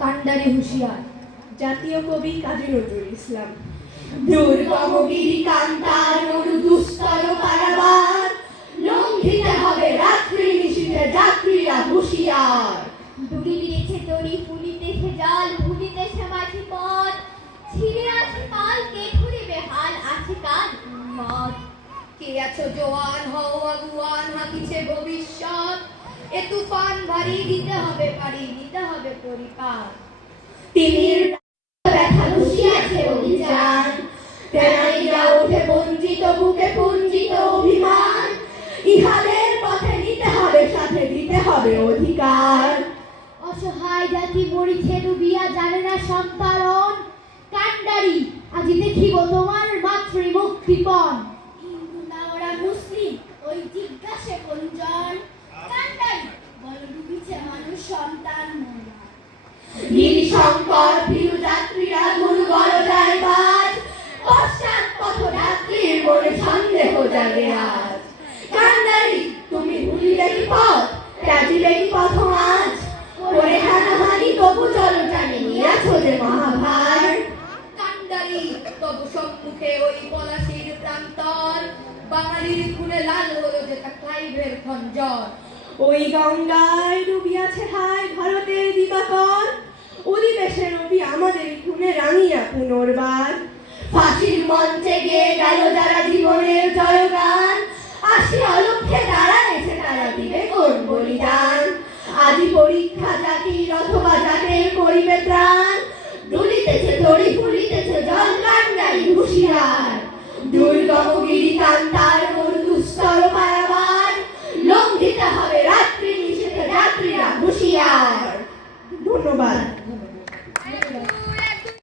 কান্ডারি হুঁশিয়ার। জাতীয় কবি কাজী নজরুল ইসলাম। দুর্গম গিরিকান্তার মরু দুস্তর কারাবার লঙ্ঘিতে হবে রাত্রি যাত্রীরা হুঁশিয়ার। দিয়েছে তরি পুলিতেছে জল ভুলিতেছে মাঝি পথ। ছিঁড়ে আছে কাল কে ঘুরিবে হাল আছে কাল মত। কে আছো জোয়ান হও আগুয়ান হাকিছে ভবিষ্যৎ। এ তুফান ভারী দিতে হবে পারি। তিমির ব্যথা ঘুষিয়াছে অভিযান। তেনাইরা ওঠে বঞ্চিত বুকে পুঞ্জিত অভিমান। ইহাদের পথে নিতে হবে সাথে দিতে হবে অধিকার। অসহায় জাতি মরিছে ডুবিয়া জানে না সন্তারণ কান্ডারি আজি দেখিব তোমার মাতৃমুখ কৃপণ হিন্দু না ওরা মুসলিম ওই জিজ্ঞাসে কোনজন কান্ডারি বল ডুবিছে মানুষ সন্তান। মোরা গিরিশঙ্কর প্রিয় যাত্রীরা দুর্বল ড্রাইভার পশ্চাৎ পথ যাত্রীর সন্দেহ জাগে আজ। কান্দারি, তুমি ভুলিলে কি পথ? ত্যাজিলে কি পথ আজ করে হানাহানি তবু চলো জানি নিয়াছো যে মহাভার। কান্দারি, তবু সম্মুখে ওই পলাশির প্রান্তর। বাঙালির খুনে লাল হলো যে তা ক্লাইভের খঞ্জর। ওই গঙ্গায় ডুবিয়াছে হায় ভারতের পুনর্বার ফাঁসির মঞ্চে গিয়ে গেল যারা জীবনের জয়গান। আসি অলক্ষে দাঁড়াইছে তারা দিবে কোন বলিদান? আদি পরীক্ষা জাতির অথবা জাতের করিবে ত্রাণ। ডুলিতেছে তড়ি ফুলিতেছে, জল কান্ডারি হুঁশিয়ার। দুর্গম গিরি কান্তার মরু দুস্তর পারাবার লঙ্ঘিতে হবে রাত্রি নিষেধে, যাত্রীরা হুঁশিয়ার। ধন্যবাদ।